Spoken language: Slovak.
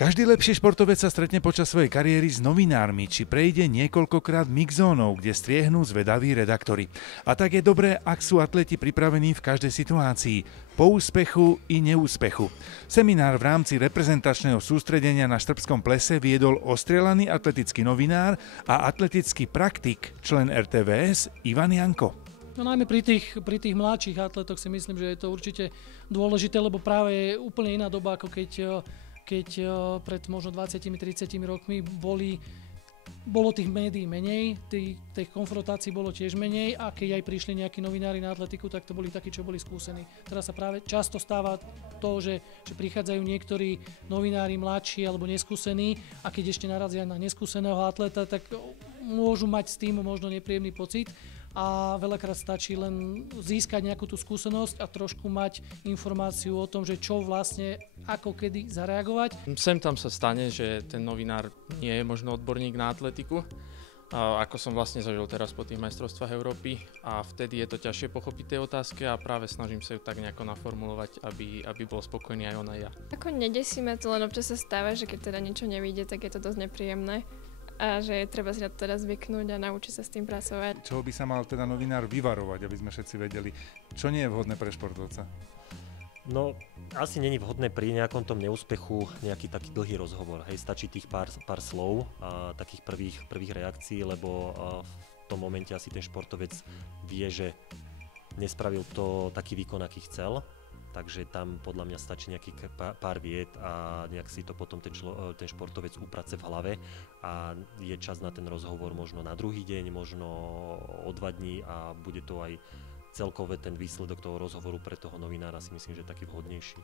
Každý lepší športovec sa stretne počas svojej kariéry s novinármi, či prejde niekoľkokrát mixzónou, kde striehnú zvedaví redaktori. A tak je dobré, ak sú atleti pripravení v každej situácii, po úspechu i neúspechu. Seminár v rámci reprezentačného sústredenia na Štrbskom plese viedol ostrieľaný atletický novinár a atletický praktik, člen RTVS Ivan Janko. No najmä pri tých mladších atletoch si myslím, že je to určite dôležité, lebo práve je úplne iná doba, ako keď pred možno 20-30 rokmi bolo tých médií menej, tých konfrontácií bolo tiež menej a keď aj prišli nejakí novinári na atletiku, tak to boli takí, čo boli skúsení. Teraz sa práve často stáva to, že prichádzajú niektorí novinári mladší alebo neskúsení a keď ešte narazia na neskúseného atleta, tak môžu mať s tým možno nepríjemný pocit. A veľakrát stačí len získať nejakú tú skúsenosť a trošku mať informáciu o tom, že čo vlastne, ako kedy zareagovať. Sem tam sa stane, že ten novinár nie je možno odborník na atletiku, ako som vlastne zažil teraz po tých majstrovstvách Európy a vtedy je to ťažšie pochopiť tie otázky a práve snažím sa ju tak nejako naformulovať, aby bol spokojný aj on aj ja. Ako nedesíme to, len občas sa stáva, že keď teda niečo nevyjde, tak je to dosť nepríjemné. A že treba si na to teda zvyknúť a naučiť sa s tým pracovať. Čoho by sa mal teda novinár vyvarovať, aby sme všetci vedeli, čo nie je vhodné pre športovca? No, asi není vhodné pri nejakom tom neúspechu nejaký taký dlhý rozhovor. Hej, stačí tých pár slov a takých prvých reakcií, lebo v tom momente asi ten športovec vie, že nespravil to taký výkon, aký chcel. Takže tam podľa mňa stačí nejaký pár viet a nejak si to potom ten športovec uprace v hlave a je čas na ten rozhovor možno na druhý deň, možno o 2 dní a bude to aj celkové ten výsledok toho rozhovoru pre toho novinára si myslím, že je taký vhodnejší.